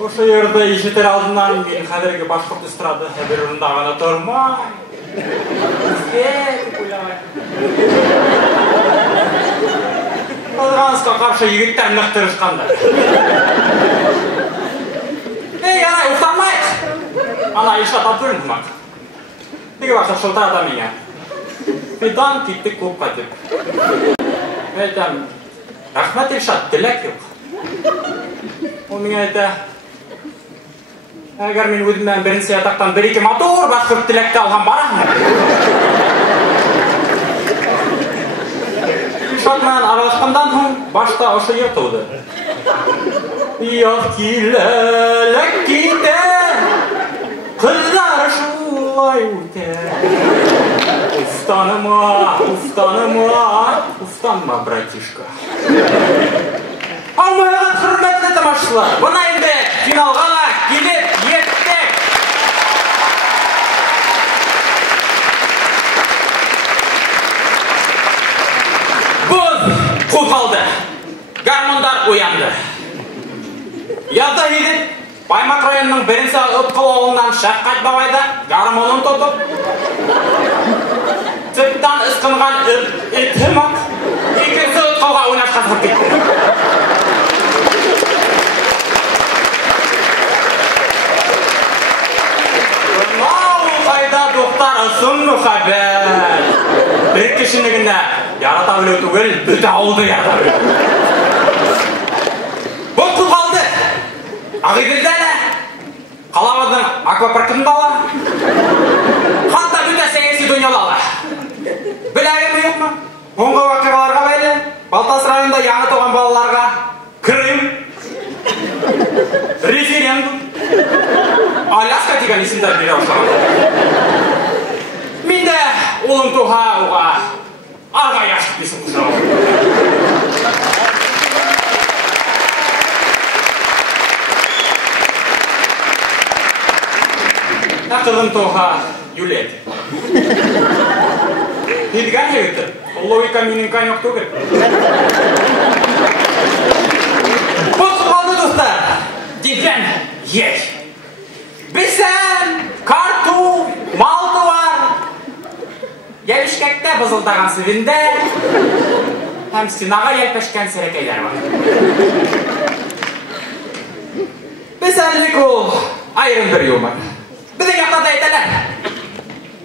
Ошо жерде ишетер алдынан мен кадерги башкұрт эстрада хабарында гана турмай. Кызганычка каршы жигиттер нык тырышкандар. Эй, ана уктамайк. Ана Айша татырын мак. Неге башка шылтарда меня? Фидан киттик клубка деп. Айтам, рахмат Илшат, тилек жок. Ол меңе айта, әгер мен өзімнен бірінші атақтан бір-екі мотор башқұрт тілекті алған барамын. Илшатмен араласқандан соң башта ошы ер туды. Яқ келелік кейде, қыздар шулай өте. Устанма, братишка. Алмайған құрметті тамашылар, бұна енді финалға келіп еттік. Бұз қозғалды, гармондар оянды. Язда едік, Баймак районының бірінші ұтқыл ауылынан Шаққат бабайда гармонын тұтып, цептан ысқынған итімак екінші ұтқылға ойнашқа сұрып кетті. Сын мұхаббет. Бір кешінігінде ярата білу түгел, бүті ауылды ярата білу. Бұл құлғалды. Ағиделді әлі. Қаламыздың аквапаркында ала. Қанта бүті сәйесі дүниялалы. Біләген бұйық ма? Оңғы вақиғаларға бәйлі. Балтас районында яңы туған балаларға Крым, референдум, Аляска деген есімдер бере ұшырады. Мен де олың туға оға арға яшық бесін құшырады. Ақылым туға юлет. Недіген егітті? Логика менің конек түгіл. Бұл қалды достар. Деген ей. Бесен, карту, малты бар. Елішкекте бұзылдаған сөвінде әм сынаға елпешкен сәрекейлер бар. Бесенлік ол айырын бір юмор. Біздің яқтада айталар.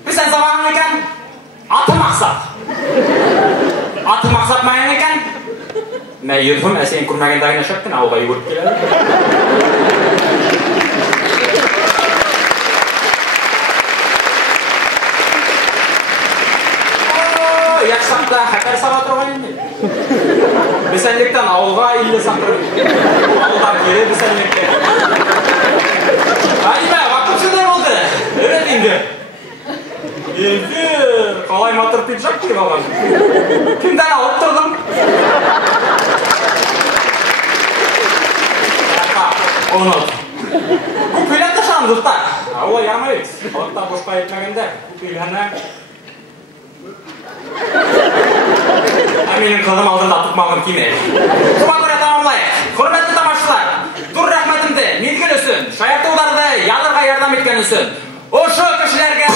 Бесен замағың екен, аты мақсат. Аты мақсат майын екен. Мә ерхім әсен күрмәгендағына шөптін ауға үйгіріп келеді. Яқшақта хәкәр саға тұрған енді. Бесәнліктен ауылға үйлі сақырып. Ауылдан кері бесәнліктен. Айба, вақытшыдай болды. Өрет енді. Енді, қалай матыр пиджак киіп алған. Кімден алып тұрдым? Ұнық. Көпейлен ташан дұқтар. Аула ярмайыз. Қалықта бошқа етмәгенде. Көпейлені Әменің қылым алдында тұқмағын кемейді. Құба көре тамамлайық. Құрметті тамашылар, тұр рахметімді, мезгіл үшін, шаяртуларды ядырға ярдам еткен үшін. Ошы кішілерге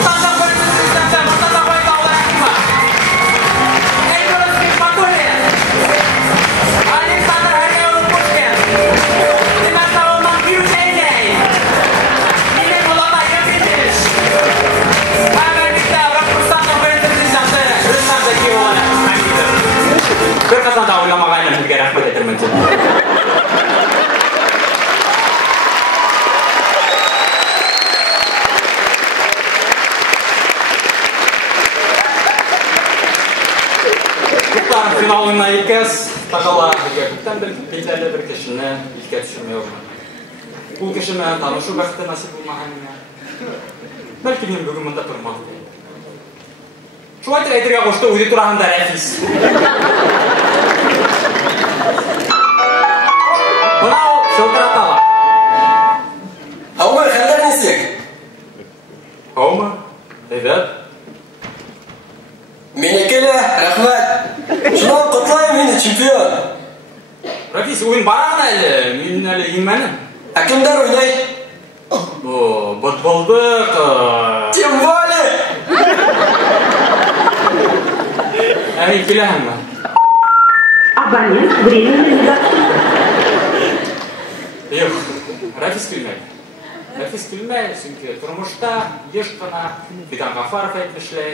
Қазақстанда президенті Мұртаза Байбаула әкімі, Эльдорс Бекматуллин, Александр Әреуов Пушкин, Демартауылман Бирутейней, Милен Олата Евгеньевич, бір қазанда ойламағайын сізге рахмет етірмін. Құттарын финалына екес, тағала бүттен білдәлі бір кешіні елке түсірмей орын. Бұл кешімен танышу бәқті насip болмағанына. Бәлкі мен бүгін мұнда тұрмақ. Шуға әйтергә кушты үзе турағында Рәфис. Мынау шылтыратала. Аумар, хәлдәр нисек? Аумы? Әйдәп. Менеке лә, рәхмәт. Шунан котлайым мине, чемпион. Рәфис, ойын барағын әлі, мен әлі иңмәнім. Ә кемдәр уйнай? Футболдық... Тем более! Әй, келәһің ба? Абонент временно недоступен. Юк, Рәфис килмәй. Рәфис килмәй, сөнки тормышта еш кына Фидан Гафаров әйтмешләй.